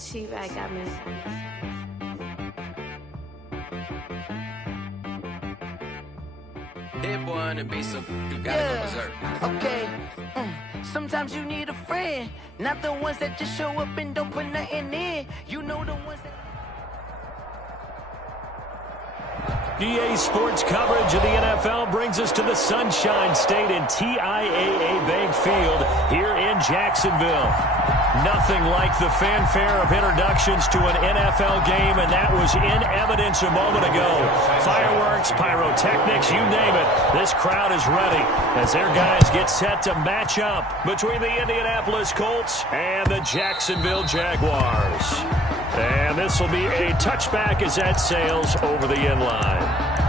Chief, I got me. Hit one and be some. You gotta go berserk. Okay. Sometimes you need a friend, not the ones that just show up and don't put nothing in. You know the ones that. EA Sports coverage of the NFL brings us to the Sunshine State in TIAA Bank Field here in Jacksonville. Nothing like the fanfare of introductions to an NFL game, and that was in evidence a moment ago. Fireworks, pyrotechnics, you name it. This crowd is ready as their guys get set to match up between the Indianapolis Colts and the Jacksonville Jaguars. And this will be a touchback as that sails over the end line.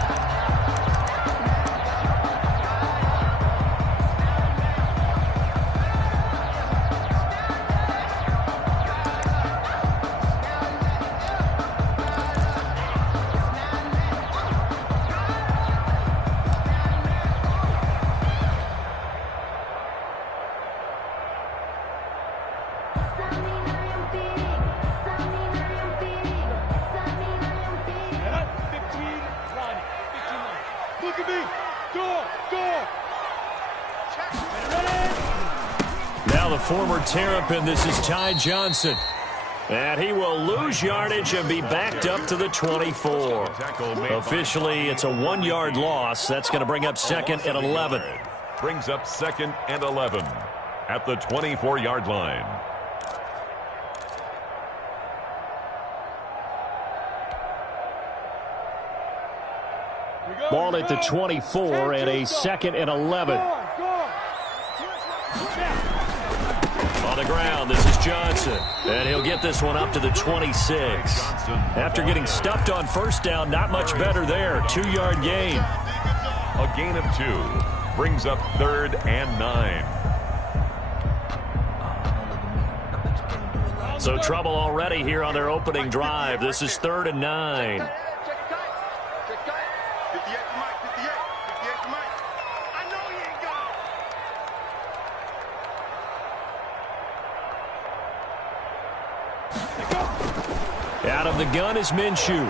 Now the former Terrapin, this is Ty Johnson. And he will lose yardage and be backed up to the 24. Officially, it's a 1-yard loss. That's going to bring up second and 11. Brings up second and 11 at the 24-yard line. Ball at the 24 and a second and 11. On the ground, this is Johnson. And he'll get this one up to the 26. After getting stuffed on first down, not much better there. 2-yard gain. A gain of 2. Brings up third and 9. So trouble already here on their opening drive. This is third and 9. Out of the gun is Minshew.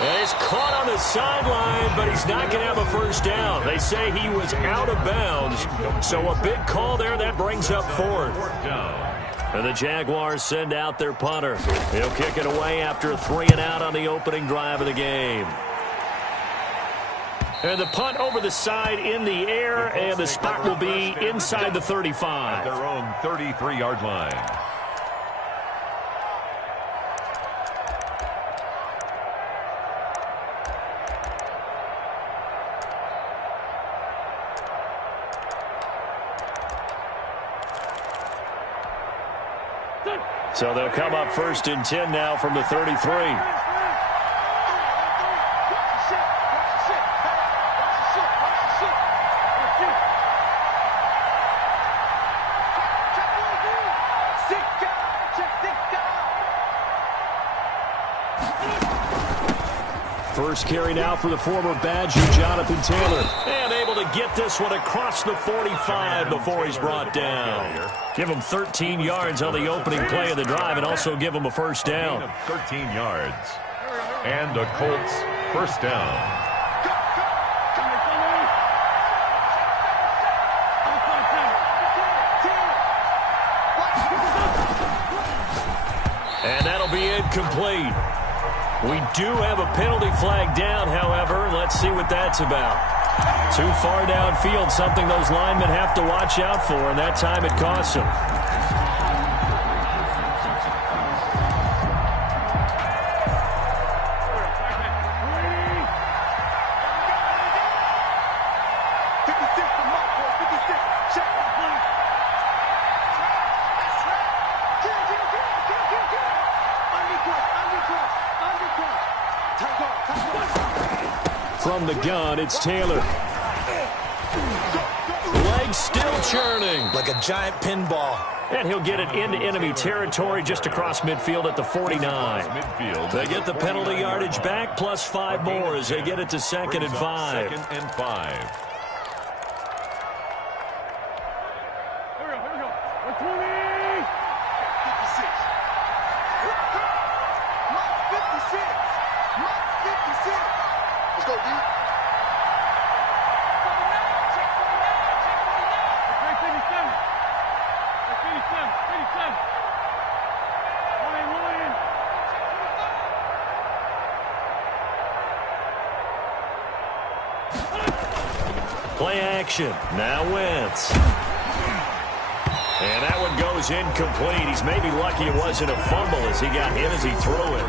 And he's caught on the sideline, but he's not going to have a first down. They say he was out of bounds. So a big call there that brings up fourth. And the Jaguars send out their punter. He'll kick it away after a 3-and-out on the opening drive of the game. And the punt over the side in the air, and the spot will be inside the 35. At their own 33-yard line. So they'll come up first and 10 now from the 33. First carry now for the former Badger, Jonathan Taylor. And able to get this one across the 45 before he's brought down. Give him 13 yards on the opening play of the drive and also give him a first down. 13 yards. And a Colts first down. And that'll be incomplete. We do have a penalty flag down, however. Let's see what that's about. Too far downfield, something those linemen have to watch out for, and that time it costs them. From the gun, it's Taylor. Legs still churning. Like a giant pinball. And he'll get it into enemy territory just across midfield at the 49. They get the penalty yardage back plus 5 more as they get it to second and 5. Second and 5. Play action. Now Wentz. And that one goes incomplete. He's maybe lucky it wasn't a fumble as he got hit as he threw it.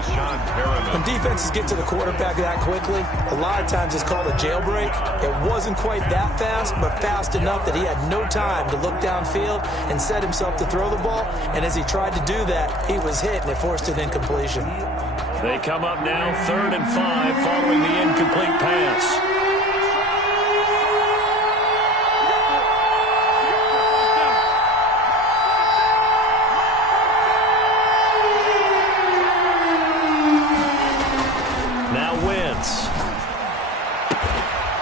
When defenses get to the quarterback that quickly, a lot of times it's called a jailbreak. It wasn't quite that fast, but fast enough that he had no time to look downfield and set himself to throw the ball. And as he tried to do that, he was hit, and it forced an incompletion. They come up now 3rd and 5 following the incomplete pass.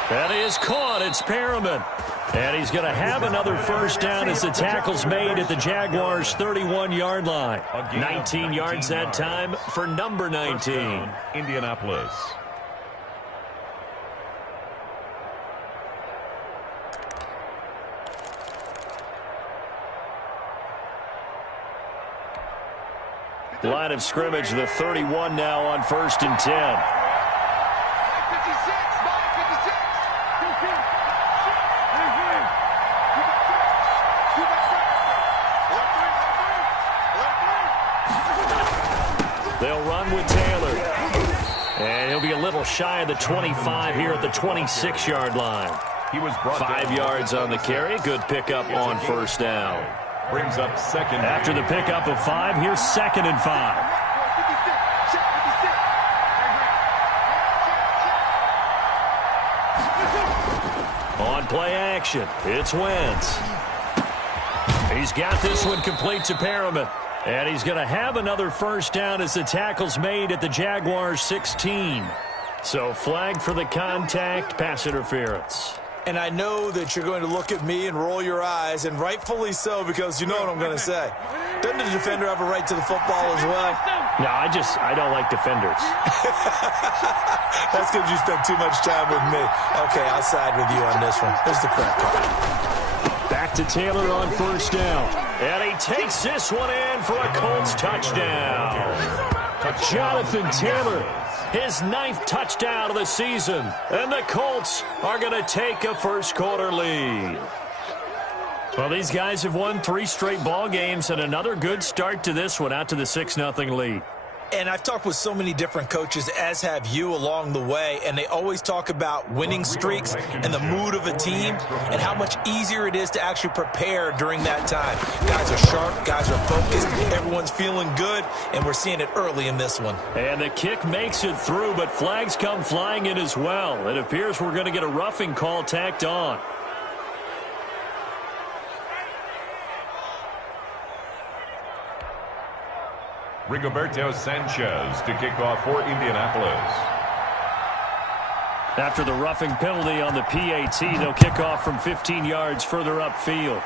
That is caught. It's Perriman. And he's going to have another first down as the tackle's made at the Jaguars' 31-yard line. 19 yards that time for number 19. Indianapolis. Line of scrimmage, the 31 now on 1st and 10. They'll run with Taylor. And he'll be a little shy of the 25 here at the 26-yard line. He was brought 5 yards on the carry. Good pickup on first down. Brings up second. After the pickup of 5, here's 2nd and 5. On play action, it's Wentz. He's got this one complete to Perriman. And he's going to have another first down as the tackle's made at the Jaguars' 16. So flag for the contact, pass interference. And I know that you're going to look at me and roll your eyes, and rightfully so, because you know what I'm going to say. Doesn't the defender have a right to the football as well? No, I don't like defenders. That's because you spent too much time with me. Okay, I'll side with you on this one. Here's the correct call. Back to Taylor on first down. And he takes this one in for a Colts touchdown. Jonathan Taylor, his 9th touchdown of the season. And the Colts are going to take a first-quarter lead. Well, these guys have won 3 straight ball games and another good start to this one out to the 6-0 lead. And I've talked with so many different coaches, as have you, along the way, and they always talk about winning streaks and the mood of a team and how much easier it is to actually prepare during that time. Guys are sharp, guys are focused, everyone's feeling good, and we're seeing it early in this one. And the kick makes it through, but flags come flying in as well. It appears we're going to get a roughing call tacked on. Rigoberto Sanchez to kick off for Indianapolis. After the roughing penalty on the PAT, they'll kick off from 15 yards further upfield.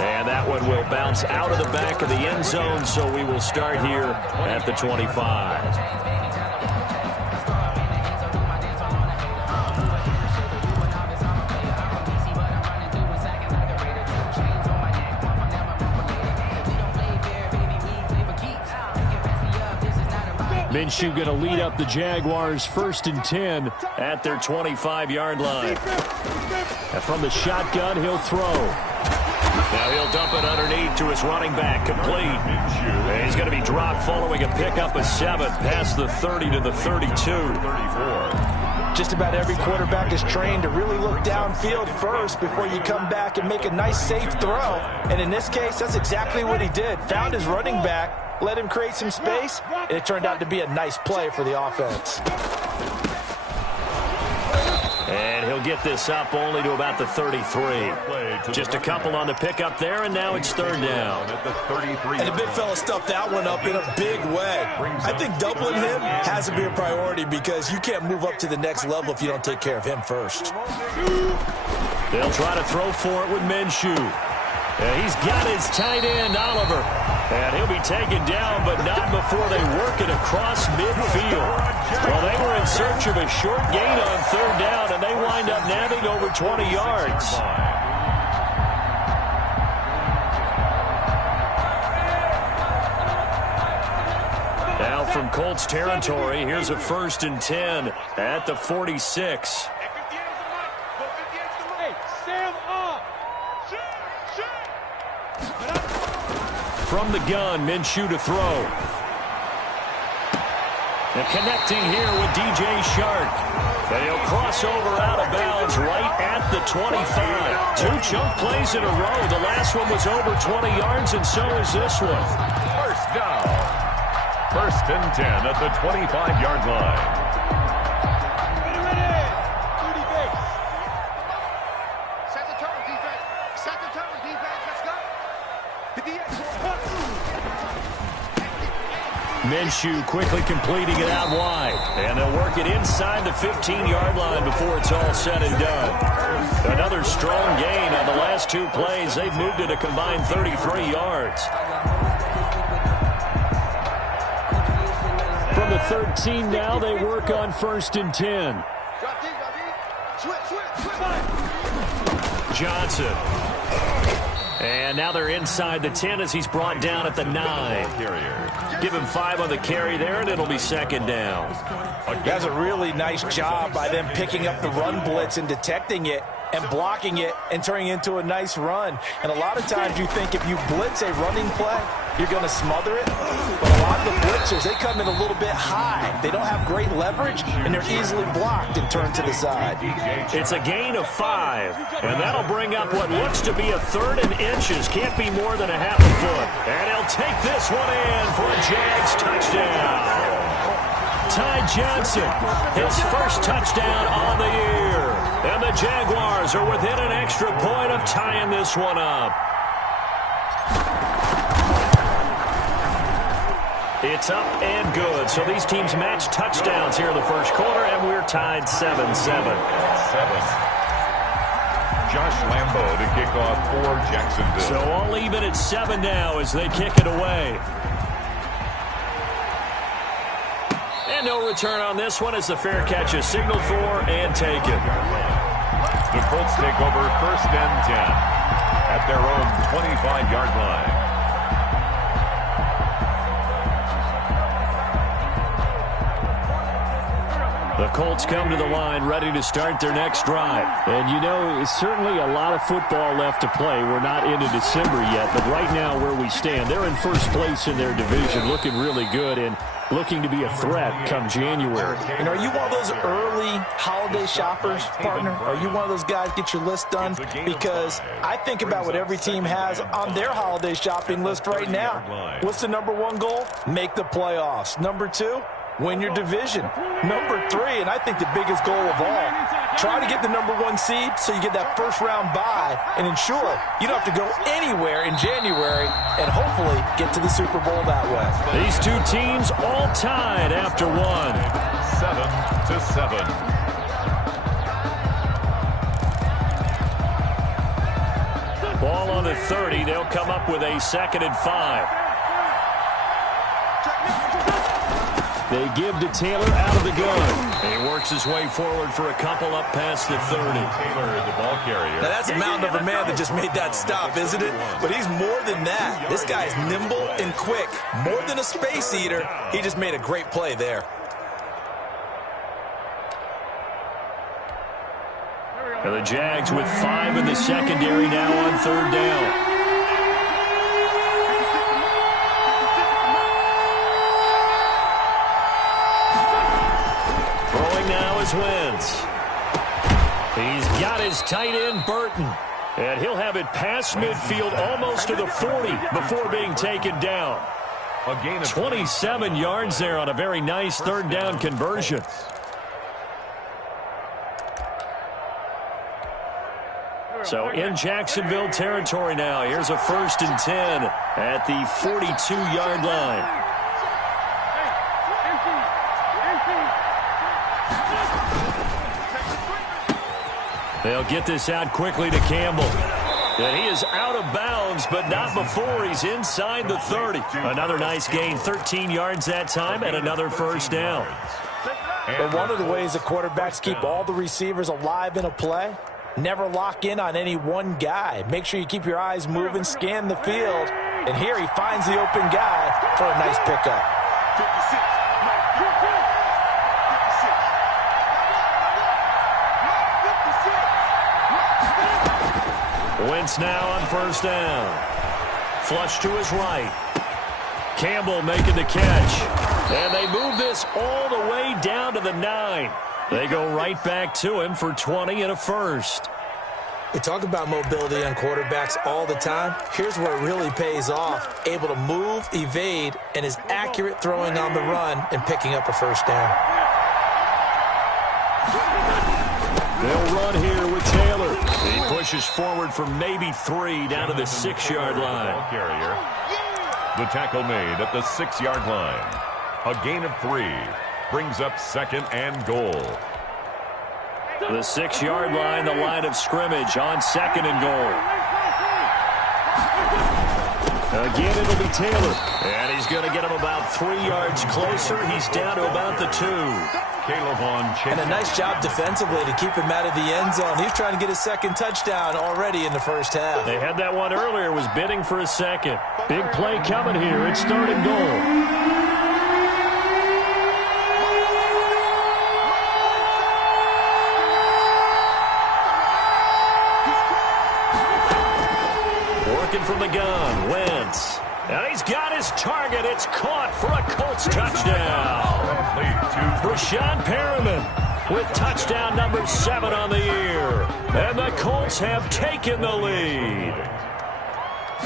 And that one will bounce out of the back of the end zone, so we will start here at the 25. Minshew going to lead up the Jaguars 1st and 10 at their 25-yard line. And from the shotgun, he'll throw. Now he'll dump it underneath to his running back, complete. And he's going to be dropped following a pickup of 7 past the 30 to the 32. 34. Just about every quarterback is trained to really look downfield first before you come back and make a nice, safe throw. And in this case, that's exactly what he did. Found his running back, let him create some space, and it turned out to be a nice play for the offense. And he'll get this up only to about the 33. Just a couple on the pickup there, and now it's 3rd down. And the big fella stuffed that one up in a big way. I think doubling him has to be a priority because you can't move up to the next level if you don't take care of him first. They'll try to throw for it with Minshew. And he's got his tight end, Oliver. And he'll be taken down, but not before they work it across midfield. Well, they were in search of a short gain on 3rd down, and they wind up nabbing over 20 yards. Now from Colts territory. Here's a 1st and 10 at the 46. From the gun, Minshew to throw. And connecting here with DJ Shark. And he'll cross over out of bounds right at the 25. 2 chunk plays in a row. The last one was over 20 yards, and so is this one. First down. 1st and 10 at the 25-yard line. Set the turn, defense. Set the turn, defense. Let's go. Minshew quickly completing it out wide. And they'll work it inside the 15-yard line before it's all said and done. Another strong gain on the last 2 plays. They've moved it a combined 33 yards. From the 13 now, they work on 1st and 10. Johnson. And now they're inside the 10 as he's brought down at the 9. Give him 5 on the carry there, and it'll be 2nd down. That's a really nice job by them picking up the run blitz and detecting it and blocking it and turning it into a nice run. And a lot of times you think if you blitz a running play, you're going to smother it. But a lot of the blitzers, they come in a little bit high. They don't have great leverage, and they're easily blocked and turned to the side. It's a gain of 5, and that'll bring up what looks to be a 3rd and inches. Can't be more than a half a foot. And he'll take this one in for a Jags touchdown. Ty Johnson, his first touchdown on the year. And the Jaguars are within an extra point of tying this one up. It's up and good. So these teams match touchdowns here in the first quarter, and we're tied 7-7. Josh Lambo to kick off for Jacksonville. So all even at 7 now as they kick it away. And no return on this one as the fair catch is signaled for and taken. The Colts take over 1st and 10 at their own 25-yard line. The Colts come to the line ready to start their next drive. And, you know, it's certainly a lot of football left to play. We're not into December yet, but right now where we stand, they're in first place in their division, looking really good and looking to be a threat come January. And are you one of those early holiday shoppers, partner? Are you one of those guys get your list done? Because I think about what every team has on their holiday shopping list right now. What's the #1 goal? Make the playoffs. #2? Win your division. #3, and I think the biggest goal of all, try to get the #1 seed so you get that first-round bye and ensure you don't have to go anywhere in January and hopefully get to the Super Bowl that way. These 2 teams all tied after 1. 7-7. Ball on the 30. They'll come up with a 2nd and 5. They give to Taylor out of the gun. And he works his way forward for a couple up past the 30. Taylor, the ball carrier. Now that's a mountain of a man that just made that stop, isn't it? But he's more than that. This guy's nimble and quick. More than a space eater. He just made a great play there. And the Jags with 5 in the secondary now on 3rd down. Wins. He's got his tight end, Burton. And he'll have it past midfield almost to the 40 before being taken down. A gain of 27 yards there on a very nice 3rd down conversion. So in Jacksonville territory now. Here's a 1st and 10 at the 42-yard line. They'll get this out quickly to Campbell. And he is out of bounds, but not before he's inside the 30. Another nice gain, 13 yards that time, and another 1st down. But one of the ways the quarterbacks keep all the receivers alive in a play, never lock in on any one guy. Make sure you keep your eyes moving, scan the field. And here he finds the open guy for a nice pickup. 56. Wentz now on first down. Flush to his right. Campbell making the catch. And they move this all the way down to the 9. They go right back to him for 20 and a first. We talk about mobility on quarterbacks all the time. Here's where it really pays off. Able to move, evade, and is accurate throwing on the run and picking up a first down. They'll run here with Taylor. He pushes forward for maybe 3 down to the 6-yard line. Carrier. The tackle made at the 6-yard line. A gain of 3 brings up 2nd and goal. The 6-yard line, the line of scrimmage on 2nd and goal. Again, it'll be Taylor. And he's going to get him about 3 yards closer. He's down to about the 2. And a nice job defensively to keep him out of the end zone. He's trying to get his 2nd touchdown already in the first half. They had that one earlier, was bidding for a 2nd. Big play coming here. It's 3rd and goal. Working from the gun, Wentz. And he's got his target. It's caught for a Colts touchdown. Rashawn Perriman with touchdown number 7 on the year. And the Colts have taken the lead.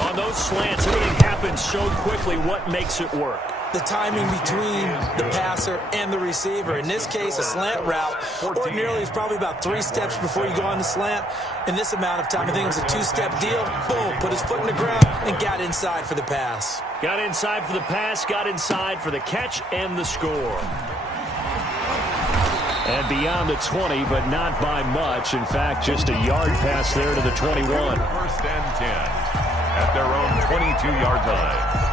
On those slants, everything happens so quickly. What makes it work? The timing between the passer and the receiver. In this case, a slant route ordinarily is probably about 3 steps before you go on the slant. In this amount of time, I think it was a 2-step deal. Boom, put his foot in the ground and got inside for the pass. Got inside for the pass, got inside for the catch and the score. And beyond the 20, but not by much. In fact, just a yard pass there to the 21. 1st and 10 at their own 22-yard line.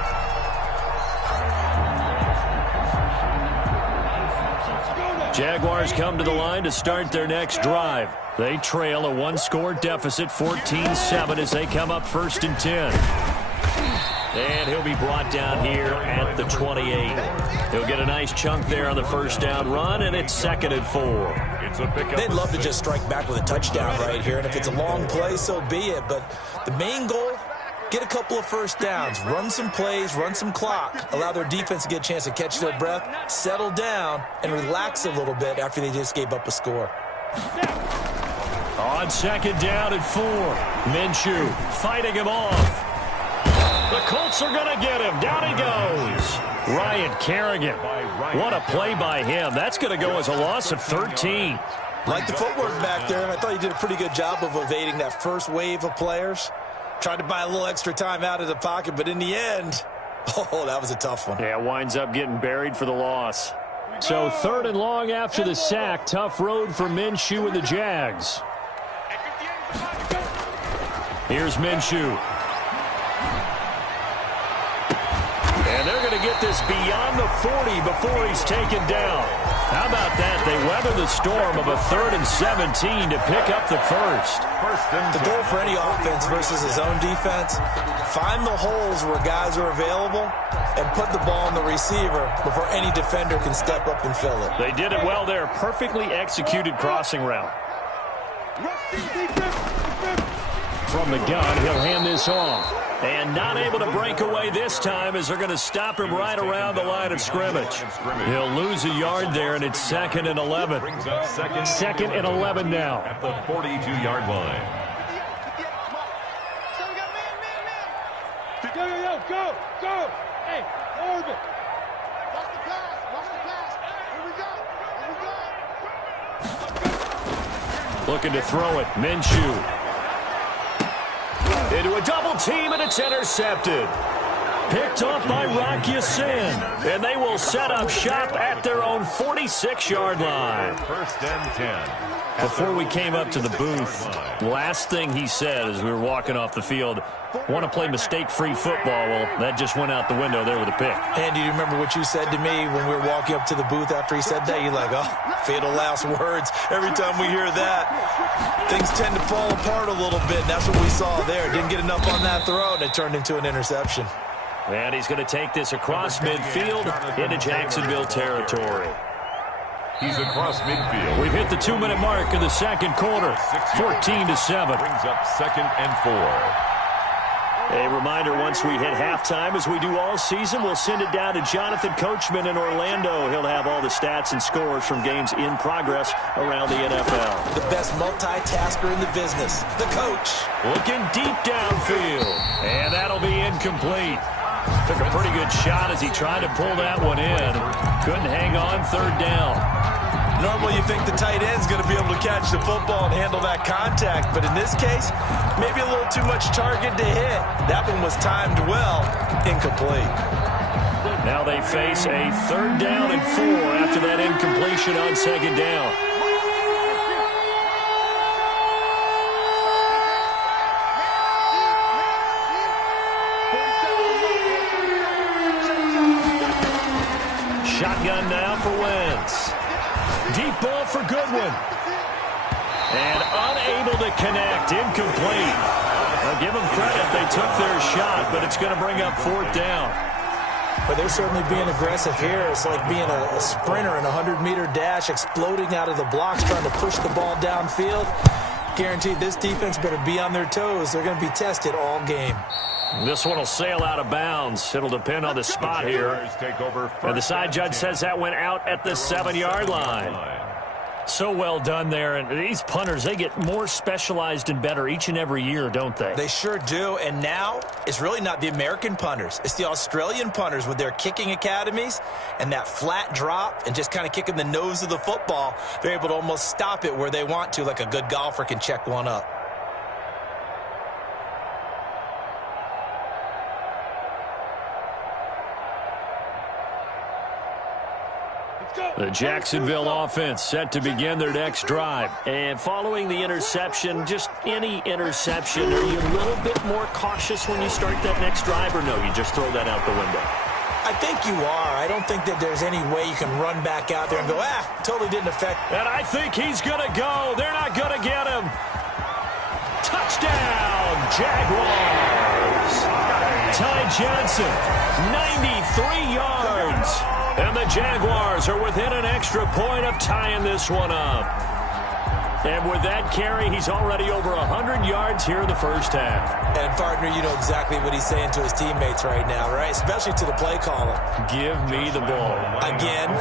Jaguars come to the line to start their next drive. They trail a 1-score deficit, 14-7, as they come up 1st and 10. And he'll be brought down here at the 28. He'll get a nice chunk there on the first down run, and it's 2nd and 4. They'd love to just strike back with a touchdown right here, and if it's a long play, so be it. But the main goal, get a couple of first downs, run some plays, run some clock, allow their defense to get a chance to catch their breath, settle down, and relax a little bit after they just gave up a score. On 2nd down and 4, Minshew fighting him off. The Colts are going to get him. Down he goes. Ryan Kerrigan. What a play by him. That's going to go as a loss of 13. Like the footwork back there, I thought he did a pretty good job of evading that first wave of players. Tried to buy a little extra time out of the pocket, but in the end, oh, that was a tough one. Yeah, winds up getting buried for the loss. So 3rd and long after the sack. Tough road for Minshew and the Jags. Here's Minshew. And they're going to get this beyond the 40 before he's taken down. How about that? They weather the storm of a 3rd and 17 to pick up the first. The goal for any offense versus his own defense, find the holes where guys are available and put the ball on the receiver before any defender can step up and fill it. They did it well there. Perfectly executed crossing route. From the gun, he'll hand this off. And not able to break away this time as they're going to stop him right around the line of scrimmage. He'll lose a yard there, and it's 2nd and 11. 2nd and 11 now. At the 42-yard line. Go! Hey, orbit! Watch the pass! Here we go! Looking to throw it. Minshew. Into a double team, and it's intercepted. Picked off by Rock Ya-Sin. And they will set up shop at their own 46-yard line. 1st and 10. Before we came up to the booth, last thing he said as we were walking off the field, want to play mistake-free football. Well, that just went out the window there with a pick. Andy, do you remember what you said to me when we were walking up to the booth after he said that? You're like, oh, fatal last words. Every time we hear that, things tend to fall apart a little bit. And that's what we saw there. Didn't get enough on that throw, and it turned into an interception. And he's going to take this across midfield into Jacksonville territory. He's across midfield. We've hit the 2-minute mark of the second quarter. 14-7. Brings up 2nd and 4. A reminder, once we hit halftime, as we do all season, we'll send it down to Jonathan Coachman in Orlando. He'll have all the stats and scores from games in progress around the NFL. The best multitasker in the business, the coach. Looking deep downfield, and that'll be incomplete. Took a pretty good shot as he tried to pull that one in. Couldn't hang on, 3rd down. Normally you think the tight end's going to be able to catch the football and handle that contact, but in this case, maybe a little too much target to hit. That one was timed well, incomplete. Now they face a 3rd down and 4 after that incompletion on 2nd down. Shotgun now for Wentz. Deep ball for Goodwin. And unable to connect. Incomplete. I'll give them credit. They took their shot, but it's going to bring up 4th down. But they're certainly being aggressive here. It's like being a sprinter in a 100-meter dash, exploding out of the blocks, trying to push the ball downfield. Guaranteed this defense better be on their toes. They're going to be tested all game. This one will sail out of bounds. It'll depend on the spot here. And the side judge says that went out at the 7-yard line. So well done there. And these punters, they get more specialized and better each and every year, don't they? They sure do. And now it's really not the American punters. It's the Australian punters with their kicking academies and that flat drop and just kind of kicking the nose of the football. They're able to almost stop it where they want to, like a good golfer can check one up. The Jacksonville offense set to begin their next drive. And following the interception, just any interception, are you a little bit more cautious when you start that next drive, or no, you just throw that out the window? I think you are. I don't think that there's any way you can run back out there and go, totally didn't affect. And I think he's going to go. They're not going to get him. Touchdown, Jaguars. Ty Johnson, 93 yards. And the Jaguars are within an extra point of tying this one up. And with that carry, he's already over 100 yards here in the first half. And, partner, you know exactly what he's saying to his teammates right now, right? Especially to the play caller. Give me the ball. Again,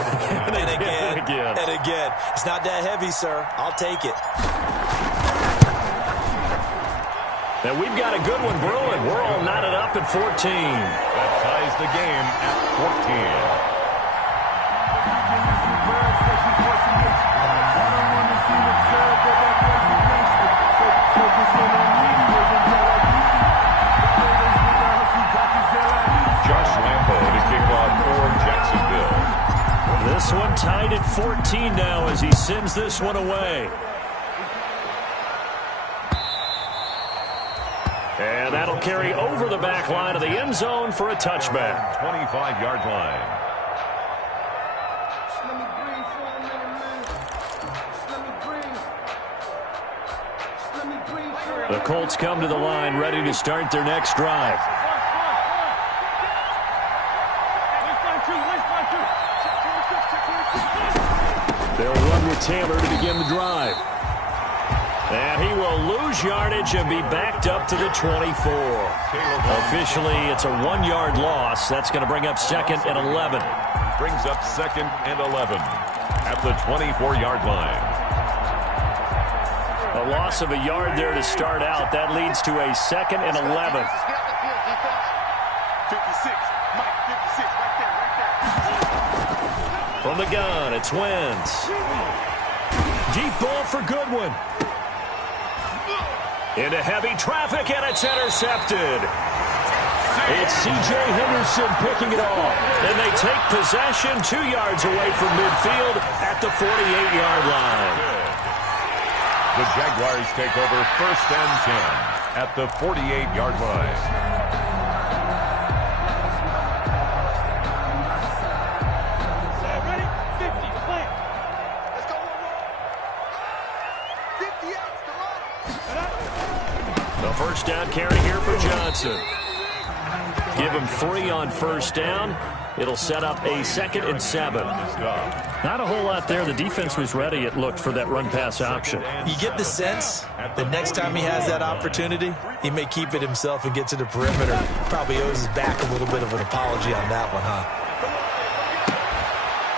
and again, and again. It's not that heavy, sir. I'll take it. And we've got a good one brewing. We're all knotted up at 14. That ties the game at 14. This one tied at 14 now as he sends this one away. And that'll carry over the back line of the end zone for a touchback. 25-yard line. The Colts come to the line ready to start their next drive. They'll run with Taylor to begin the drive. And he will lose yardage and be backed up to the 24. Officially, it's a 1-yard loss. That's going to bring up 2nd and 11. Brings up 2nd and 11 at the 24-yard line. A loss of a yard there to start out. That leads to a 2nd and 11. 56, Mike, 56, right there. From the gun, it's Wentz. Deep ball for Goodwin. Into heavy traffic, and it's intercepted. It's C.J. Henderson picking it off. And they take possession 2 yards away from midfield at the 48-yard line. The Jaguars take over 1st and 10 at the 48-yard line. First down carry here for Johnson. Give him 3 on 1st down. It'll set up a 2nd and 7. Not a whole lot there. The defense was ready, it looked, for that run-pass option. You get the sense that next time he has that opportunity, he may keep it himself and get to the perimeter. Probably owes his back a little bit of an apology on that one, huh?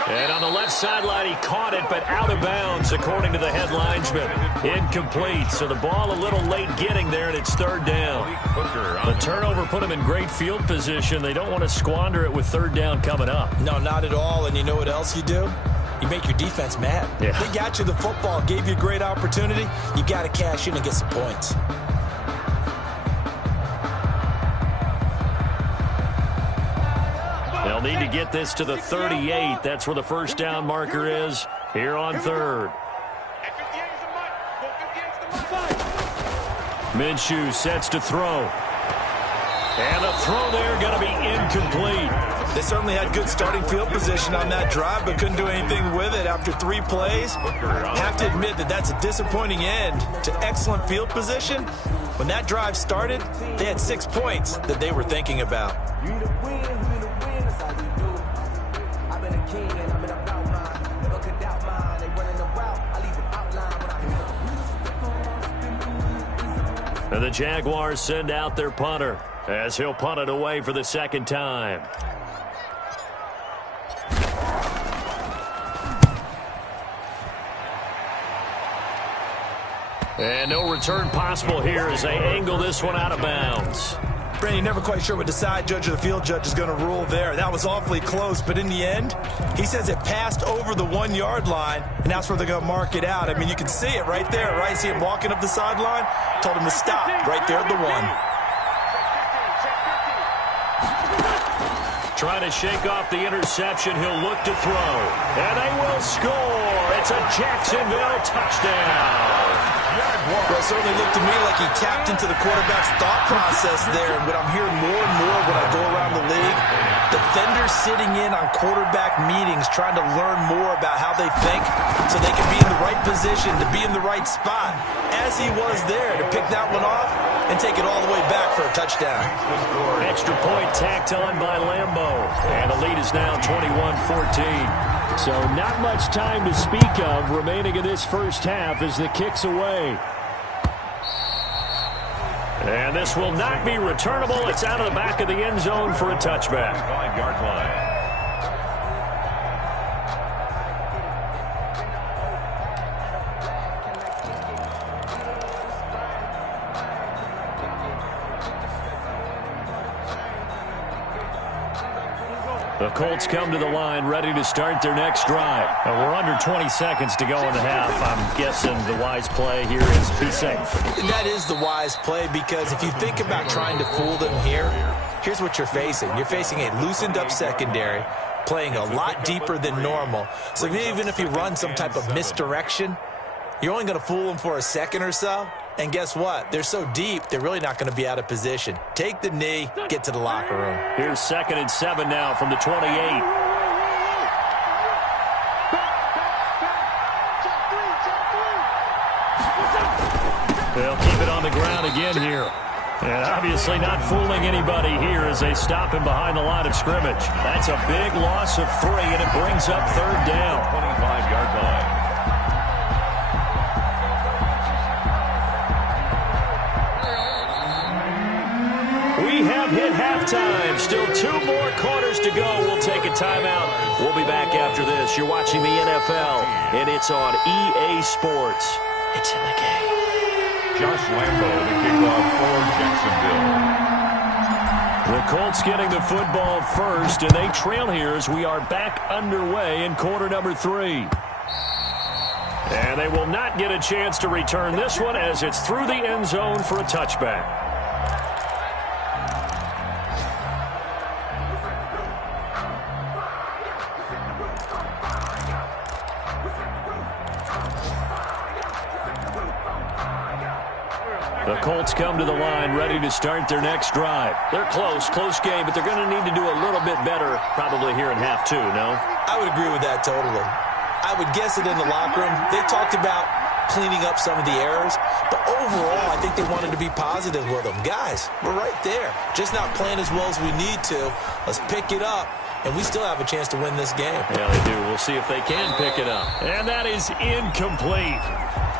And on the left sideline, he caught it, but out of bounds, according to the head linesman. Incomplete, so the ball a little late getting there, and it's 3rd down. The turnover put him in great field position. They don't want to squander it with 3rd down coming up. No, not at all, and you know what else you do? You make your defense mad. Yeah. They got you the football, gave you a great opportunity. You got to cash in and get some points. They'll need to get this to the 38. That's where the 1st down marker is here on 3rd. Minshew sets to throw. And the throw there going to be incomplete. They certainly had good starting field position on that drive, but couldn't do anything with it after 3 plays. Have to admit that that's a disappointing end to excellent field position. When that drive started, they had 6 points that they were thinking about. And the Jaguars send out their punter as he'll punt it away for the 2nd time. And no return possible here as they angle this one out of bounds. Brandon, never quite sure what the side judge or the field judge is going to rule there. That was awfully close, but in the end, he says it passed over the 1-yard line, and that's where they're going to mark it out. I mean, you can see it right there, right? See him walking up the sideline? Told him to stop right there at the 1. Trying to shake off the interception. He'll look to throw. And they will score. It's a Jacksonville touchdown. Well, it certainly looked to me like he tapped into the quarterback's thought process there. And what I'm hearing more and more when I go around the league, defenders sitting in on quarterback meetings trying to learn more about how they think so they can be in the right position to be in the right spot, as he was there to pick that one off and take it all the way back for a touchdown. Extra point tacked on by Lambeau. And the lead is now 21-14. So not much time to speak of remaining in this 1st half as the kick's away. And this will not be returnable. It's out of the back of the end zone for a touchback. 5-yard line. The Colts come to the line ready to start their next drive. And we're under 20 seconds to go in the half. I'm guessing the wise play here is be safe. That is the wise play, because if you think about trying to fool them here, here's what you're facing. You're facing a loosened up secondary, playing a lot deeper than normal. So even if you run some type of misdirection, you're only going to fool them for a second or so. And guess what? They're so deep, they're really not going to be out of position. Take the knee, get to the locker room. Here's 2nd and 7 now from the 28. They'll keep it on the ground again here. And obviously not fooling anybody here as they stop him behind the line of scrimmage. That's a big loss of 3, and it brings up 3rd down. 25-yard line. We have hit halftime. Still 2 more quarters to go. We'll take a timeout. We'll be back after this. You're watching the NFL, and it's on EA Sports. It's in the game. Josh Lambeau, the kickoff for Jacksonville. The Colts getting the football first, and they trail here as we are back underway in quarter number 3. And they will not get a chance to return this one as it's through the end zone for a touchback. The Colts come to the line ready to start their next drive. They're close game, but they're going to need to do a little bit better probably here in half 2, no? I would agree with that totally. I would guess it in the locker room. They talked about cleaning up some of the errors, but overall, I think they wanted to be positive with them. Guys, we're right there. Just not playing as well as we need to. Let's pick it up and we still have a chance to win this game. Yeah, they do. We'll see if they can pick it up. And that is incomplete.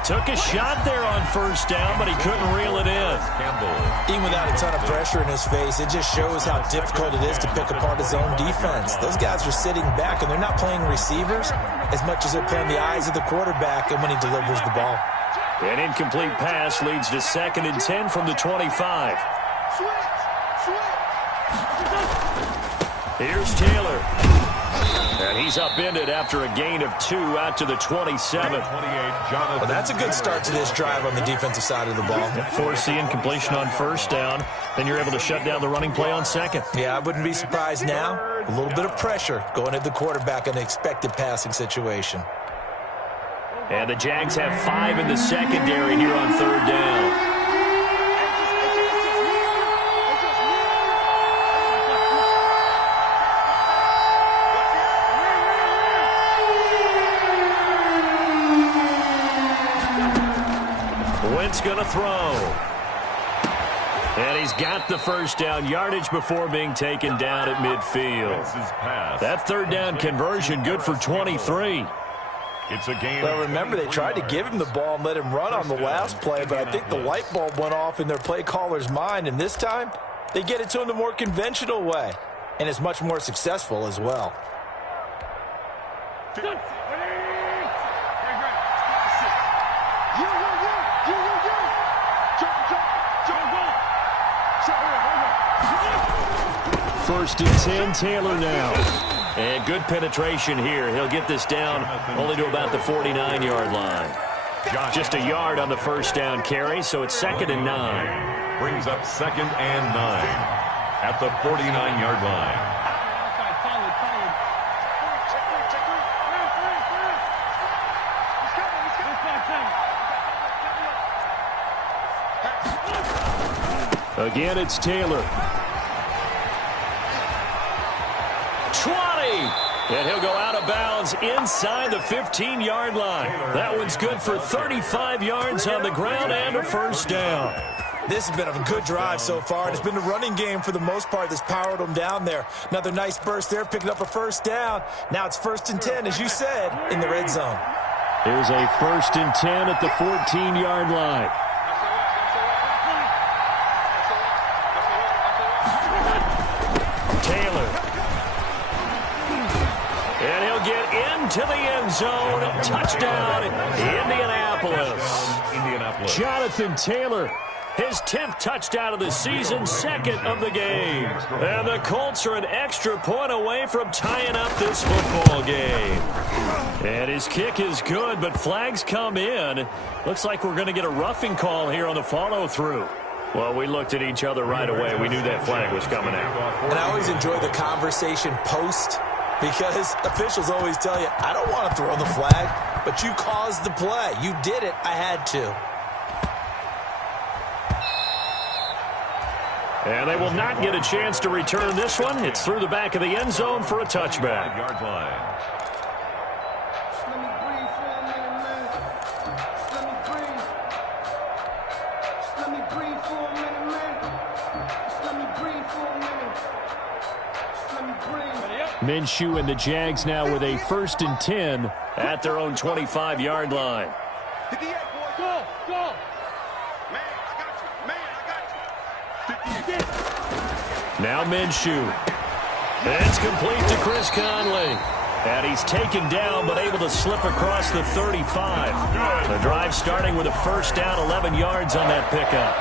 Took a shot there on first down, but he couldn't reel it in. Even without a ton of pressure in his face, it just shows how difficult it is to pick apart his own defense. Those guys are sitting back, and they're not playing receivers as much as they're playing the eyes of the quarterback and when he delivers the ball. An incomplete pass leads to 2nd and 10 from the 25. Here's Taylor. And he's upended after a gain of 2 out to the 27. Well, that's a good start to this drive on the defensive side of the ball. Force the incompletion on first down. Then you're able to shut down the running play on second. Yeah, I wouldn't be surprised now. A little bit of pressure going at the quarterback in an expected passing situation. And the Jags have 5 in the secondary here on 3rd down. Wentz going to throw. And he's got the first down yardage before being taken down at midfield. That 3rd down conversion good for 23. It's a game. Well, remember, they tried to give him the ball and let him run on the last play, but I think the light bulb went off in their play caller's mind, and this time they get it to him the more conventional way, and it's much more successful as well. First and 10, Taylor now. And good penetration here. He'll get this down only to about the 49-yard line. Just a yard on the first down carry, so it's 2nd and 9. Brings up 2nd and 9 at the 49-yard line. Again, it's Taylor. 20! And he'll go out of bounds inside the 15-yard line. That one's good for 35 yards on the ground and a first down. This has been a good drive so far. It's been the running game for the most part that's powered them down there. Another nice burst there, picking up a first down. Now it's 1st and 10, as you said, in the red zone. Here's a 1st and 10 at the 14-yard line. To the end zone. Touchdown, Indianapolis. Jonathan Taylor, his 10th touchdown of the season, 2nd of the game. And the Colts are an extra point away from tying up this football game. And his kick is good, but flags come in. Looks like we're going to get a roughing call here on the follow-through. Well, we looked at each other right away. We knew that flag was coming out. And I always enjoy the conversation post, because officials always tell you, I don't want to throw the flag, but you caused the play. You did it. I had to. And they will not get a chance to return this one. It's through the back of the end zone for a touchback. Yard line. Minshew and the Jags now with a 1st and 10 at their own 25-yard line. Now Minshew. It's complete to Chris Conley. And he's taken down but able to slip across the 35. The drive starting with a first down, 11 yards on that pickup.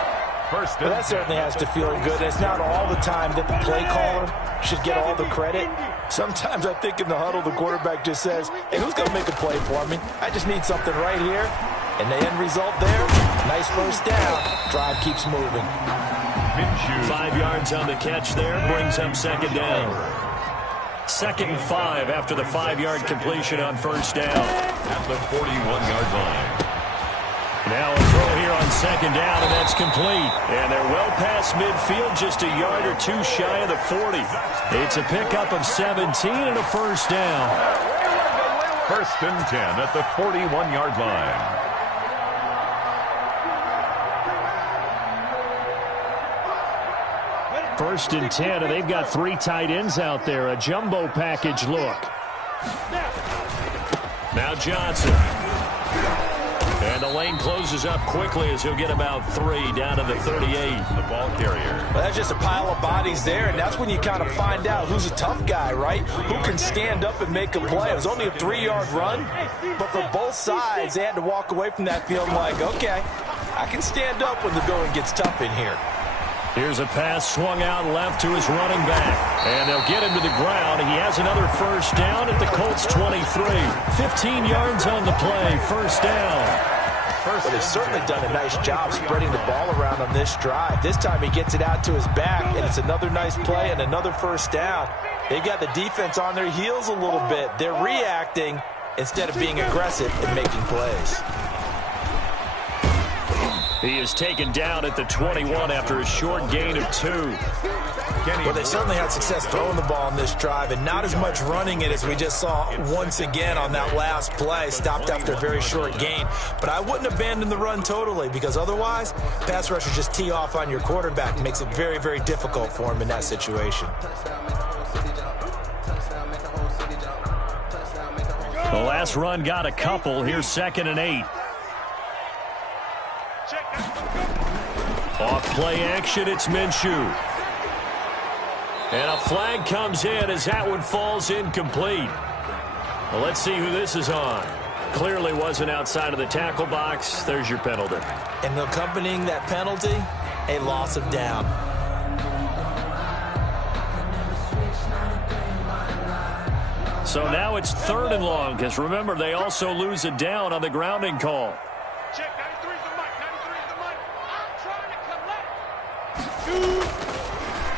Well, that certainly has to feel good. It's not all the time that the play caller should get all the credit. Sometimes I think in the huddle, the quarterback just says, hey, who's going to make a play for me? I just need something right here. And the end result there, nice first down. Drive keeps moving. 5 yards on the catch there, brings up 2nd down. 2nd and 5 after the 5-yard completion on first down. At the 41-yard line. Now a throw here on 2nd down, and that's complete. And they're well past midfield, just a yard or 2 shy of the 40. It's a pickup of 17 and a first down. 1st and 10 at the 41-yard line. First and 10, and they've got 3 tight ends out there. A jumbo package look. Now Johnson. And the lane closes up quickly as he'll get about 3 down to the 38. The ball carrier. Well, that's just a pile of bodies there, and that's when you kind of find out who's a tough guy, right? Who can stand up and make a play. It was only a 3-yard run, but for both sides, they had to walk away from that field like, okay, I can stand up when the going gets tough in here. Here's a pass swung out left to his running back. And they'll get him to the ground. He has another first down at the Colts 23. 15 yards on the play. First down. But he's certainly done a nice job spreading the ball around on this drive. This time he gets it out to his back, and it's another nice play and another first down. They got the defense on their heels a little bit. They're reacting instead of being aggressive and making plays. He is taken down at the 21 after a short gain of 2. Well, they certainly had success throwing the ball on this drive and not as much running it as we just saw once again on that last play. Stopped after a very short gain. But I wouldn't abandon the run totally because otherwise, pass rushers just tee off on your quarterback. It makes it very, very difficult for him in that situation. The last run got a couple. Here's 2nd and 8. Off play action, it's Minshew. And a flag comes in as that one falls incomplete. Well, let's see who this is on. Clearly wasn't outside of the tackle box. There's your penalty. And accompanying that penalty, a loss of down. So now it's 3rd and long because remember they also lose a down on the grounding call. Check, 93 is the mic, 93 is the mic. I'm trying to collect.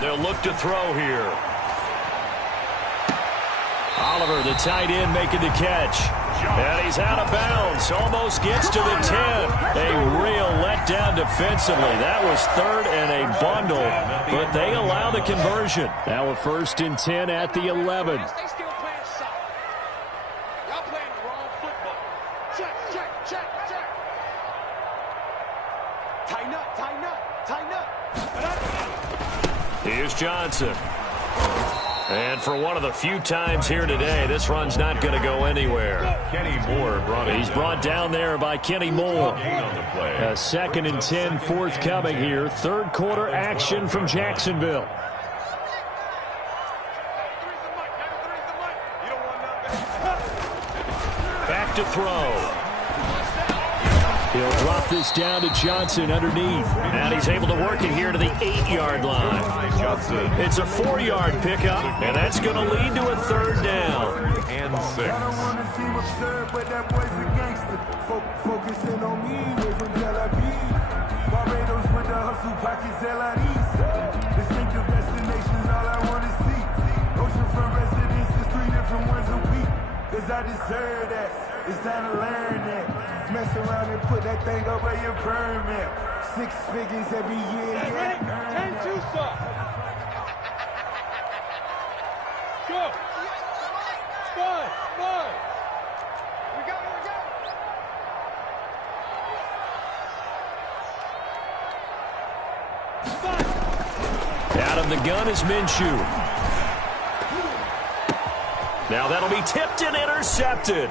They'll look to throw here. Oliver, the tight end, making the catch. And he's out of bounds. Almost gets to the 10. A real letdown defensively. That was 3rd and a bundle, but they allow the conversion. Now a 1st and 10 at the 11. They still playing solid. Y'all playing the wrong football. Check, check, check, check. Tighten up, tighten up, tighten up. Here's Johnson. And for one of the few times here today, this run's not going to go anywhere. Kenny Moore He's brought down there by Kenny Moore. A 2nd and 10 forthcoming here. 3rd quarter action from Jacksonville. Back to throw. He'll drop this down to Johnson underneath. And he's able to work it here to the 8-yard line. It's a 4-yard pickup, and that's going to lead to a 3rd down. And 6. Focusing on me, way from Tel Aviv. Barbados with the hustle pockets, distinctive destinations, all I want to see. Oceanfront residences, 3 different ones a week. Cause I deserve that. It's time to learn that. Mess around and put that thing over your permit. 6 figures every year, yeah. 10-2 stop. Go. Fine. We got it. Out of the gun is Minshew. Now that'll be tipped and intercepted.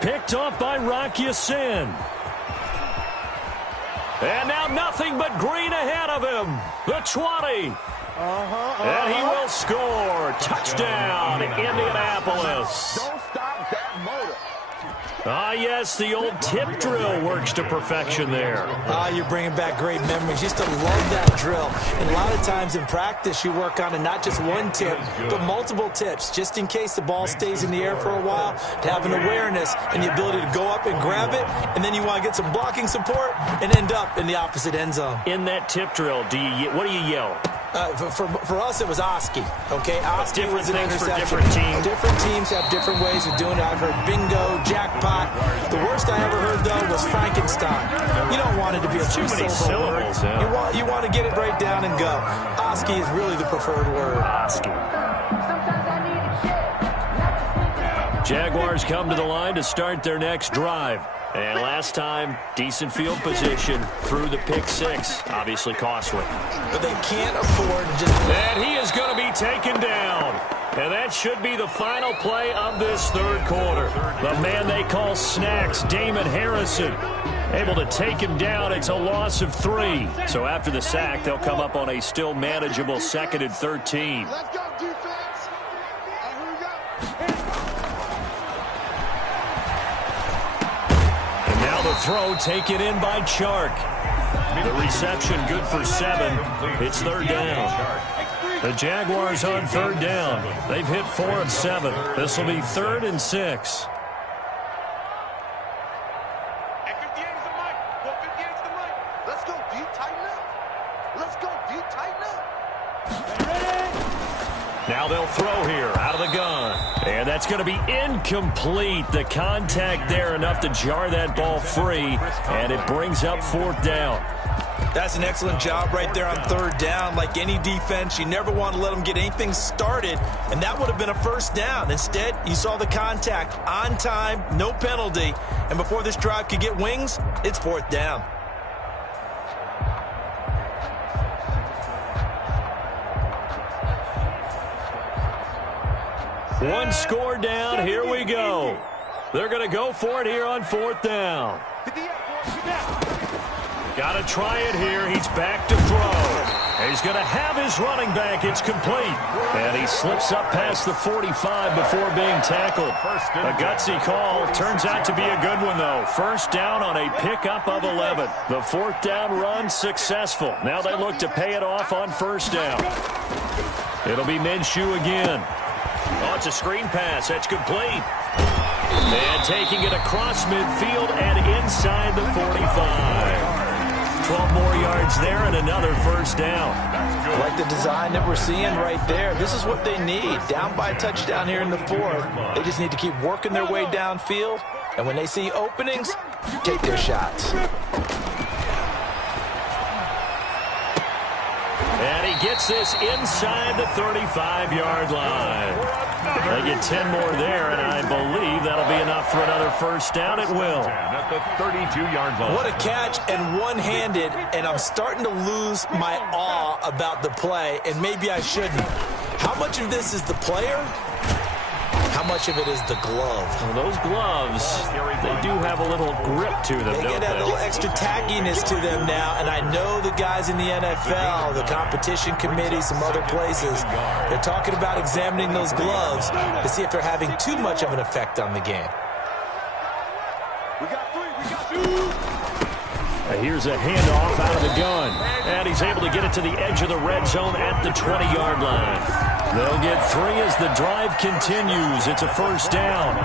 Picked off by Rocky Sin. And now nothing but green ahead of him. The 20. And he will score. Touchdown, Indianapolis. Don't stop that motor. Ah, yes, the old tip drill works to perfection there. You're bringing back great memories. Used to love that drill. And a lot of times in practice, you work on it, not just one tip, but multiple tips, just in case the ball stays in the air for a while, to have an awareness and the ability to go up and grab it, and then you want to get some blocking support and end up in the opposite end zone. In that tip drill, what do you yell? For us, it was Oski. Okay, Oski was an interception. Different teams. Different teams have different ways of doing it. I've heard bingo, jackpot. The worst I ever heard, though, was Frankenstein. You don't want it to be a two-syllable word. Yeah. You want to get it right down and go. Oski is really the preferred word. Oski. Jaguars come to the line to start their next drive. And last time, decent field position through the pick six. Obviously costly. But they can't afford to just... And he is going to be taken down. And that should be the final play of this third quarter. The man they call Snacks, Damon Harrison, able to take him down. It's a loss of 3. So after the sack, they'll come up on a still manageable 2nd and 13. Let's go, defense. And here we go. And now the throw taken in by Chark. The reception good for 7. It's 3rd down. The Jaguars on 3rd down. They've hit 4 of 7. This will be 3rd and 6. And 58 is the mic. Well, 58 is the mic. Let's go, D. Tighten up. Let's go, D. Tighten up. Now they'll throw here out of the gun. And that's going to be incomplete. The contact there enough to jar that ball free. And it brings up 4th down. That's an excellent job right there on 3rd down. Like any defense, you never want to let them get anything started, and that would have been a 1st down. Instead, you saw the contact on time, no penalty, and before this drive could get wings, it's 4th down. One score down. Here we go. They're going to go for it here on 4th down. Got to try it here. He's back to throw. And he's going to have his running back. It's complete. And he slips up past the 45 before being tackled. A gutsy call. Turns out to be a good one, though. 1st down on a pickup of 11. The 4th down run successful. Now they look to pay it off on 1st down. It'll be Minshew again. Oh, it's a screen pass. That's complete. And taking it across midfield and inside the 45. 12 more yards there and another 1st down. I like the design that we're seeing right there. This is what they need. Down by a touchdown here in the 4th. They just need to keep working their way downfield. And when they see openings, take their shots. And he gets this inside the 35-yard line. They get 10 more there, and I believe that'll be enough for another 1st down. It will. At the 32-yard line. What a catch, and one-handed, and I'm starting to lose my awe about the play, and maybe I shouldn't. How much of this is the player? How much of it is the glove? Well, those gloves, they do have a little grip to them, They don't get that little extra tackiness to them now, and I know the guys in the NFL, the competition committee, some other places, they're talking about examining those gloves to see if they're having too much of an effect on the game. We got 3. We got 2. Here's a handoff out of the gun. And he's able to get it to the edge of the red zone at the 20-yard line. They'll get 3 as the drive continues. It's a 1st down.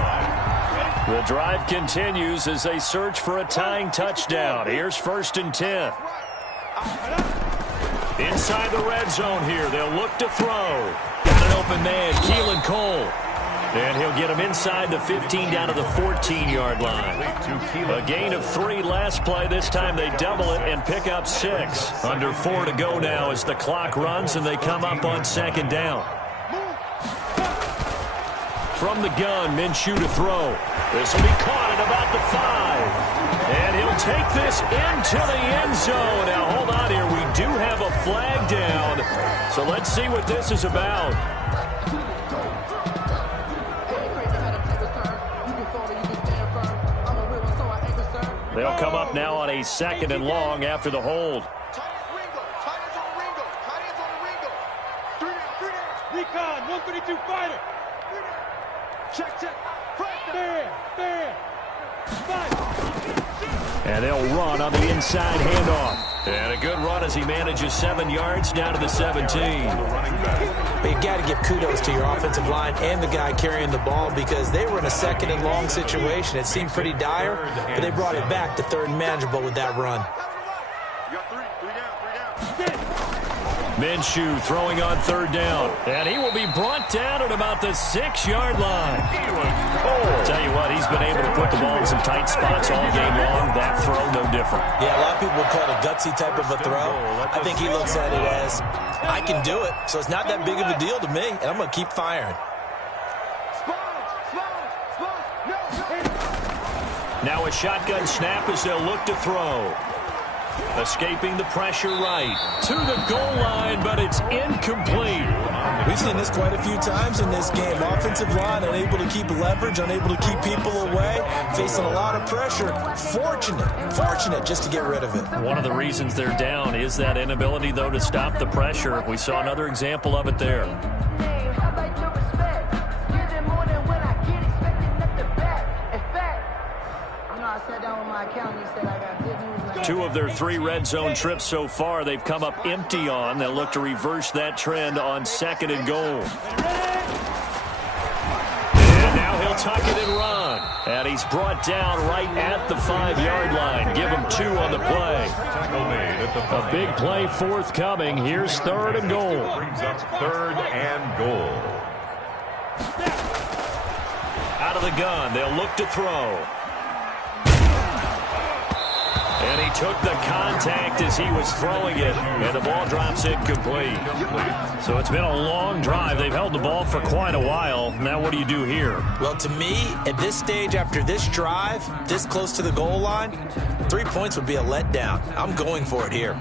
The drive continues as they search for a tying touchdown. Here's 1st and 10. Inside the red zone here. They'll look to throw. Got an open man, Keelan Cole. And he'll get him inside the 15 down to the 14-yard line. A gain of 3 last play. This time they double it and pick up 6. Under 4 to go now as the clock runs and they come up on 2nd down. From the gun, Minshew to throw. This will be caught at about the 5. And he'll take this into the end zone. Now hold on here. We do have a flag down. So let's see what this is about. They'll come up now on a 2nd and long after the hold. Recon, 132 fighter. Check, check. There. And they'll run on the inside handoff. And a good run as he manages 7 yards down to the 17. But you got to give kudos to your offensive line and the guy carrying the ball because they were in a 2nd and long situation. It seemed pretty dire, but they brought it back to 3rd and manageable with that run. You got 3 down. Minshew throwing on 3rd down. And he will be brought down at about the 6-yard line. Tell you what, he's been able to put the ball in some tight spots all game long. That throw, no different. Yeah, a lot of people would call it a gutsy type of a throw. I think he looks at it as, I can do it, so it's not that big of a deal to me, and I'm going to keep firing. Now a shotgun snap as they'll look to throw. Escaping the pressure right. To the goal line, but it's incomplete. We've seen this quite a few times in this game. Offensive line unable to keep leverage, unable to keep people away, facing a lot of pressure. Fortunate just to get rid of it. One of the reasons they're down is that inability, though, to stop the pressure. We saw another example of it there. Two of their 3 red zone trips so far, they've come up empty on. They'll look to reverse that trend on 2nd and goal. And now he'll tuck it and run. And he's brought down right at the 5-yard line. Give him 2 on the play. A big play forthcoming. Here's 3rd and goal. Brings up 3rd and goal. Out of the gun, they'll look to throw. And he took the contact as he was throwing it, and the ball drops incomplete. So it's been a long drive. They've held the ball for quite a while. Now what do you do here? Well, to me, at this stage, after this drive, this close to the goal line, 3 points would be a letdown. I'm going for it here.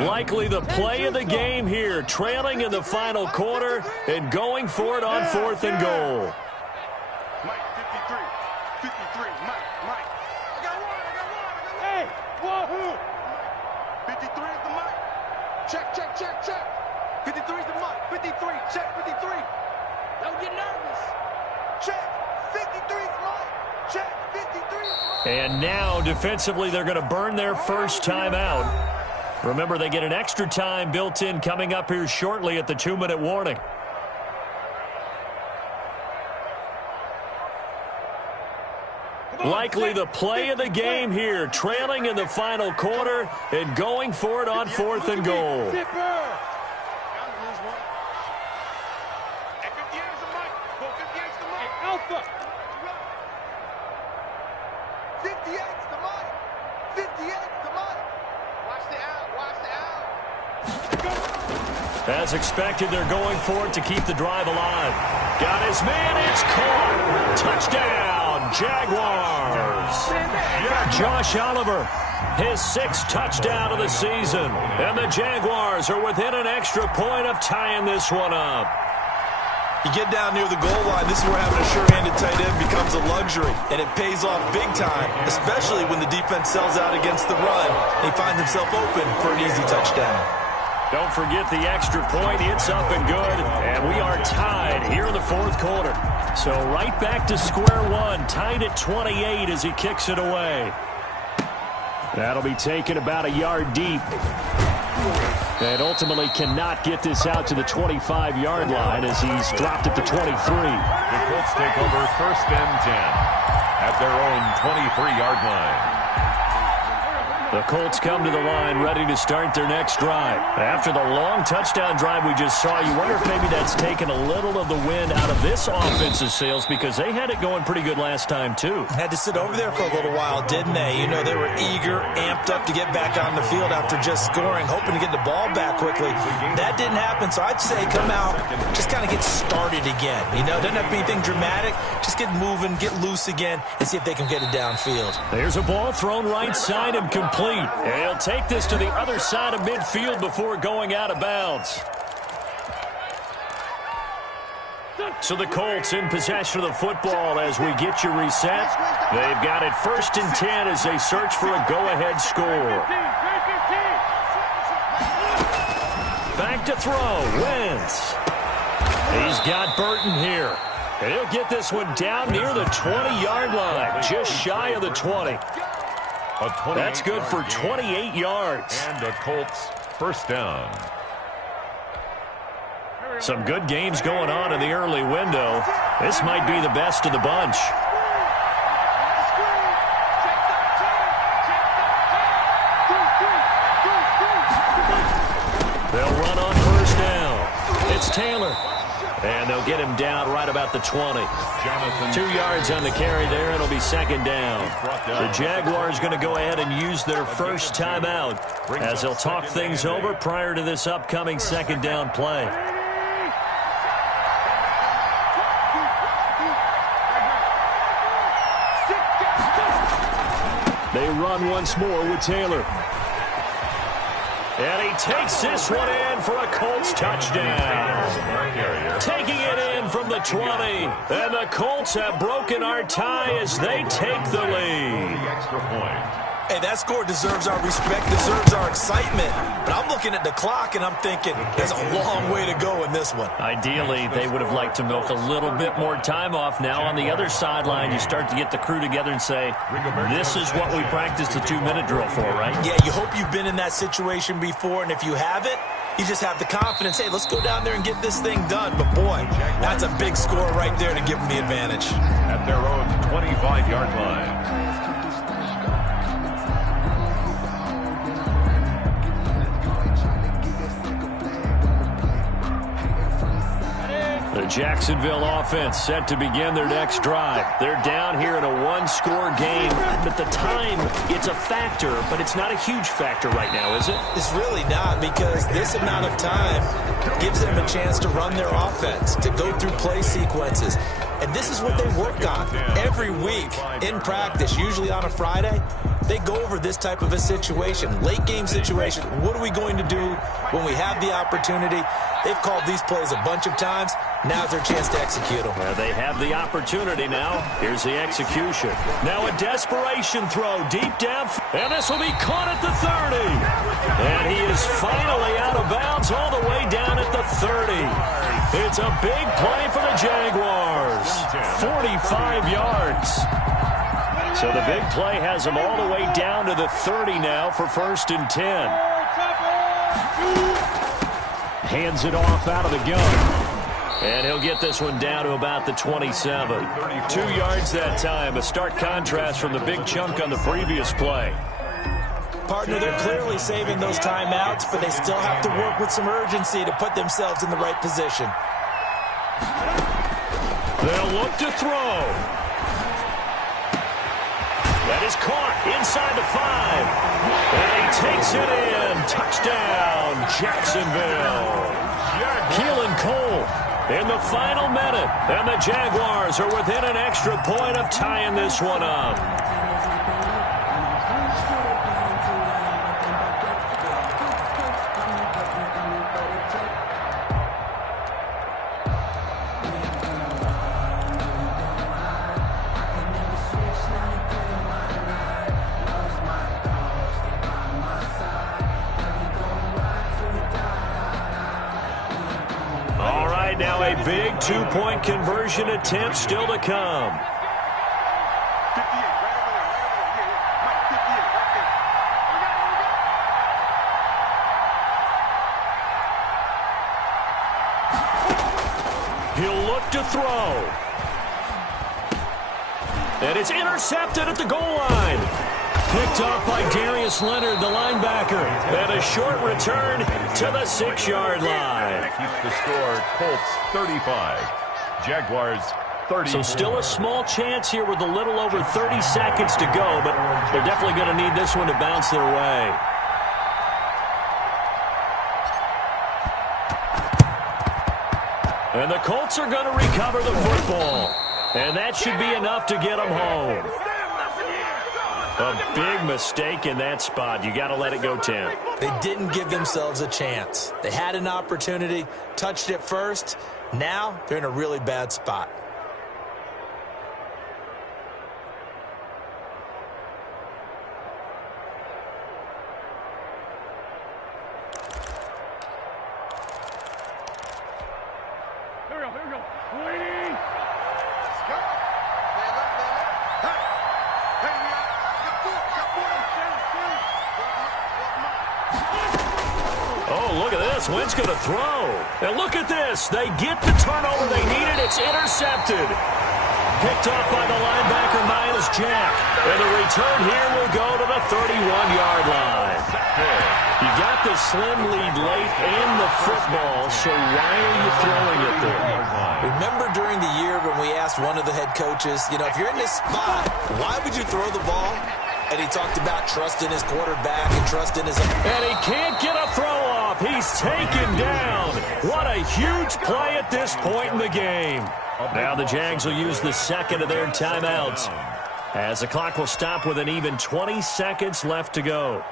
Likely the play of the game here, trailing in the final quarter and going for it on 4th and goal. Mike, 53. 53. Mike. I got one. Hey, wahoo. 53 is the Mike. Check. 53 is the Mike. 53. Check 53. Don't get nervous. Check. 53 is Mike. Check. 53 is Mike. And now defensively they're going to burn their first time out. Remember, they get an extra time built in coming up here shortly at the 2-minute warning. Likely the play of the game here, trailing in the final quarter and going for it on 4th and goal. As expected, they're going for it to keep the drive alive. Got his man, it's caught. Touchdown, Jaguars. Josh Oliver, his 6th touchdown of the season. And the Jaguars are within an extra point of tying this one up. You get down near the goal line, this is where having a sure-handed tight end becomes a luxury, and it pays off big time, especially when the defense sells out against the run, and he finds himself open for an easy touchdown. Don't forget the extra point. It's up and good, and we are tied here in the 4th quarter. So right back to square one, tied at 28 as he kicks it away. That'll be taken about a yard deep. And ultimately cannot get this out to the 25-yard line as he's dropped at the 23. The Colts take over 1st and 10 at their own 23-yard line. The Colts come to the line ready to start their next drive. After the long touchdown drive we just saw, you wonder if maybe that's taken a little of the wind out of this offense's sails because they had it going pretty good last time too. Had to sit over there for a little while, didn't they? You know, they were eager, amped up to get back on the field after just scoring, hoping to get the ball back quickly. That didn't happen, so I'd say come out, just kind of get started again. You know, doesn't have to be anything dramatic. Just get moving, get loose again, and see if they can get it downfield. There's a ball thrown right side and complete. And he'll take this to the other side of midfield before going out of bounds. So the Colts in possession of the football as we get you reset. They've got it 1st and 10 as they search for a go-ahead score. Back to throw. Wentz. He's got Burton here. And he'll get this one down near the 20-yard line, just shy of the 20. That's good for 28 yards. And the Colts 1st down. Some good games going on in the early window. This might be the best of the bunch. They'll run on 1st down. It's Taylor. And they'll get him down right about the 20. 2 yards on the carry there. It'll be second down. The Jaguars going to go ahead and use their first timeout as they'll talk things over prior to this upcoming second down play. They run once more with Taylor. And he takes this one in for a Colts touchdown. Taking it in from the 20. And the Colts have broken our tie as they take the lead. Extra point. Hey, that score deserves our respect, deserves our excitement. But I'm looking at the clock, and I'm thinking there's a long way to go in this one. Ideally, they would have liked to milk a little bit more time off. Now on the other sideline, you start to get the crew together and say, this is what we practiced the 2-minute drill for, right? Yeah, you hope you've been in that situation before, and if you haven't, you just have the confidence, hey, let's go down there and get this thing done. But, boy, that's a big score right there to give them the advantage. At their own 25-yard line. The Jacksonville offense set to begin their next drive. They're down here in a 1-score game. But the time, it's a factor, but it's not a huge factor right now, is it? It's really not, because this amount of time gives them a chance to run their offense, to go through play sequences. And this is what they work on every week in practice, usually on a Friday. They go over this type of a situation, late game situation. What are we going to do when we have the opportunity? They've called these plays a bunch of times. Now's their chance to execute them. Well, they have the opportunity now. Here's the execution. Now a desperation throw deep down. And this will be caught at the 30. And he is finally out of bounds all the way down at the 30. It's a big play for the Jaguars. 45 yards. So the big play has them all the way down to the 30 now for 1st and 10. Hands it off out of the gun. And he'll get this one down to about the 27. 2 yards that time. A stark contrast from the big chunk on the previous play. Partner, they're clearly saving those timeouts, but they still have to work with some urgency to put themselves in the right position. They'll look to throw. That is caught inside the 5. And he takes it in. Touchdown, Jacksonville. Keelan Cole in the final minute. And the Jaguars are within an extra point of tying this one up. Now a big 2-point conversion attempt still to come. 58, right over there. Mike, 58, right there. He'll look to throw. And it's intercepted at the goal line. Picked off by Darius Leonard, the linebacker. And a short return to the 6-yard line. Keeps the score, Colts 35, Jaguars 30. So still a small chance here with a little over 30 seconds to go, but they're definitely going to need this one to bounce their way. And the Colts are going to recover the football. And that should be enough to get them home. A big mistake in that spot. You got to let it go 10. They didn't give themselves a chance. They had an opportunity, touched it first. Now they're in a really bad spot. Here we go. Let's go. Oh, look at this. Wynn's going to throw. And look at this. They get the turnover they needed. It's intercepted. Picked off by the linebacker, Miles Jack. And the return here will go to the 31-yard line. You got a slim lead late in the football, so why are you throwing it there? Remember during the year when we asked one of the head coaches, if you're in this spot, why would you throw the ball? And he talked about trusting his quarterback and trusting his... And he can't get a throw off. He's taken down. What a huge play at this point in the game. Now the Jags will use the second of their timeouts, as the clock will stop with an even 20 seconds left to go.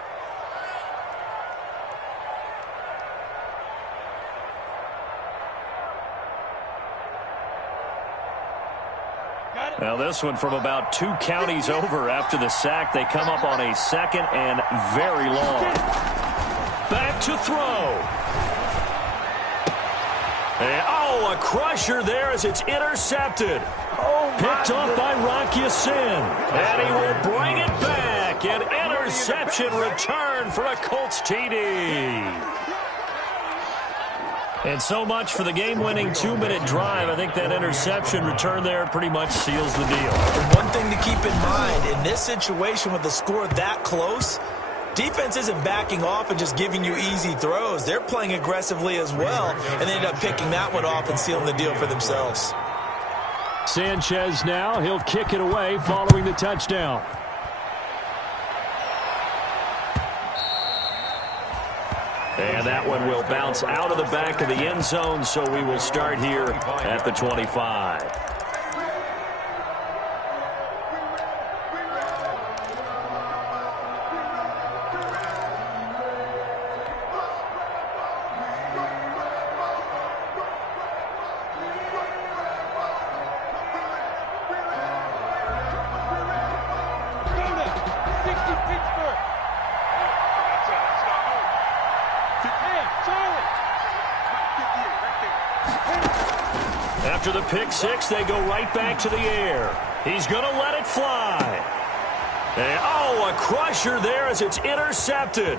Now this one from about 2 counties over after the sack. They come up on a second and very long. Back to throw. And, a crusher there as it's intercepted. Picked off by Rocky Sin. And he will bring it back. An interception return for a Colts TD. And so much for the game-winning 2-minute drive. I think that interception return there pretty much seals the deal. And one thing to keep in mind, in this situation with the score that close, defense isn't backing off and just giving you easy throws. They're playing aggressively as well, and they end up picking that one off and sealing the deal for themselves. Sanchez now, he'll kick it away following the touchdown. And that one will bounce out of the back of the end zone, so we will start here at the 25. After the pick six, they go right back to the air. He's going to let it fly. And, a crusher there as it's intercepted.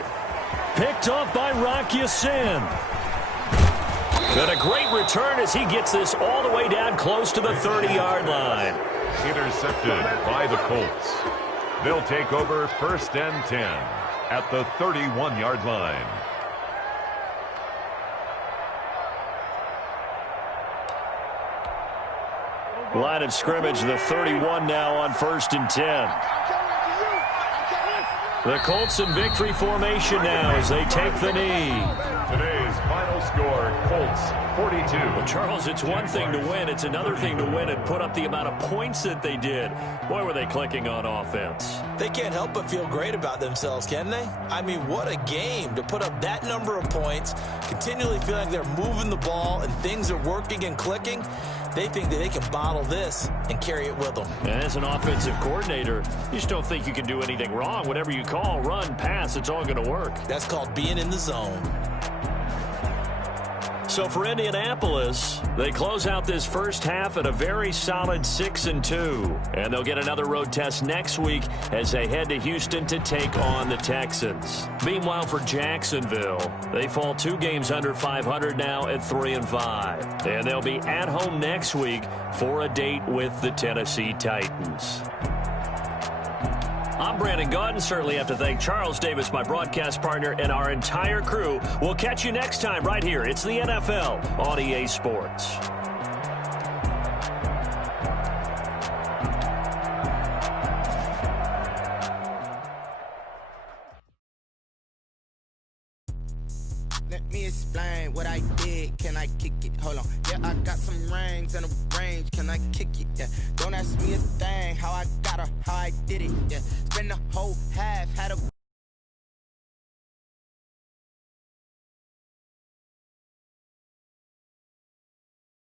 Picked off by Rocky Sin. But a great return as he gets this all the way down close to the 30-yard line. Intercepted by the Colts. They'll take over 1st and 10 at the 31-yard line. Line of scrimmage, the 31 now on 1st and 10. The Colts in victory formation now as they take the knee. Today's final score, Colts 42. Well, Charles, it's one thing to win. It's another thing to win and put up the amount of points that they did. Boy, were they clicking on offense. They can't help but feel great about themselves, can they? I mean, what a game to put up that number of points, continually feel like they're moving the ball and things are working and clicking. They think that they can bottle this and carry it with them. And as an offensive coordinator, you just don't think you can do anything wrong. Whatever you call, run, pass, it's all going to work. That's called being in the zone. So for Indianapolis, they close out this first half at a very solid 6-2. And they'll get another road test next week as they head to Houston to take on the Texans. Meanwhile, for Jacksonville, they fall 2 games under 500 now at 3-5. And they'll be at home next week for a date with the Tennessee Titans. I'm Brandon Gaudin. Certainly have to thank Charles Davis, my broadcast partner, and our entire crew. We'll catch you next time right here. It's the NFL on EA Sports. Let me explain what I did. Can I kick it? Hold on. Yeah, I got some rings and a range. Can I kick it? Yeah. Don't ask me a thing. How I got her, how I did it. Yeah. Spend the whole half, had a